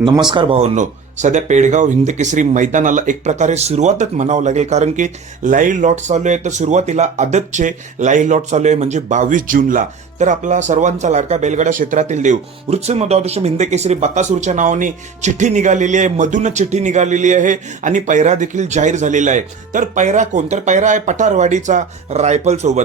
नमस्कार भावांनो. सध्या पेडगाव हिंद केसरी मैदानाला एक प्रकारे सुरुवातच म्हणावं लागेल, कारण की लाईव्ह लॉट चालू आहे. तर सुरुवातीला आदतचे लाईव्ह लॉट चालू आहे, म्हणजे 22 जूनला. तर आपला सर्वांचा लाडका बैलगाडा क्षेत्रातील देव वृत्समध्वादशम हिंद केसरी बकासूरच्या नावाने चिठ्ठी निघालेली आहे, मधून चिठ्ठी निघालेली आहे आणि पैरा देखील जाहीर झालेला आहे. तर पैरा कोण? तर पैरा आहे पठारवाडीचा रायफल सोबत.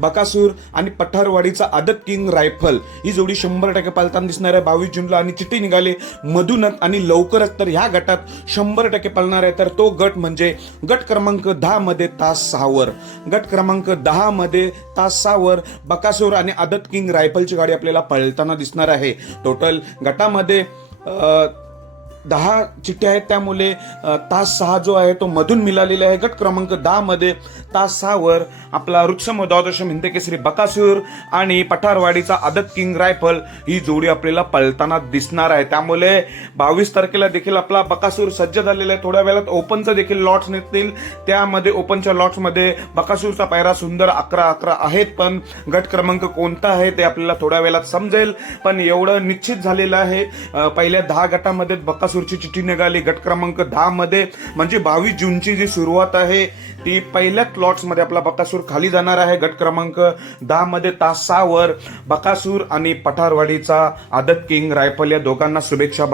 बकासूर आणि पठारवाडीचा आदत किंग रायफल ही जोडी 100% पालताना दिसणार आहे 22 जूनला. आणि चिठ्ठी निघाली मधूनच आणि लवकरच. तर ह्या गटात 100% पळणार आहे. तर तो गट म्हणजे गट क्रमांक 10 मध्ये तास 6 वर. गट क्रमांक 10 मध्ये तास 6 वर बकासूर आणि आदत किंग रायफलची गाडी आपल्याला पळताना दिसणार आहे. टोटल गटामध्ये 10 चिठ्ठ्या आहेत, त्यामुळे तास 6 जो आहे तो मधून मिळालेला आहे. गट क्रमांक 10 मध्ये तास 6 वर आपला वृत्समध्वादशम हिंद केसरी बकासूर आणि पठारवाडीचा आदत किंग रायफल ही जोडी आपल्याला पळताना दिसणार आहे. त्यामुळे 22 तारखेला देखील आपला बकासूर सज्ज झालेला आहे. थोड्या वेळात ओपनचा देखील लॉट्स निघतील. त्यामध्ये ओपनच्या लॉट्समध्ये बकासूरचा पायरा सुंदर 11-11 आहेत, पण गट क्रमांक कोणता आहे ते आपल्याला थोड्या वेळात समजेल. पण एवढं निश्चित झालेलं आहे, पहिल्या 10 गटामध्ये बकासूरची चिठ्ठी निघाली. गट क्रमांक 10 मध्ये म्हणजे 22 जूनची जी सुरुवात आहे ती पहिल्याच लॉट्समध्ये आपला बकासूर खाली जाणार आहे. गट क्रमांक 10 मध्ये तास 6 वर बकासूर आणि पठारवाडीचा आदत किंग रायफल या दोघांना शुभेच्छा.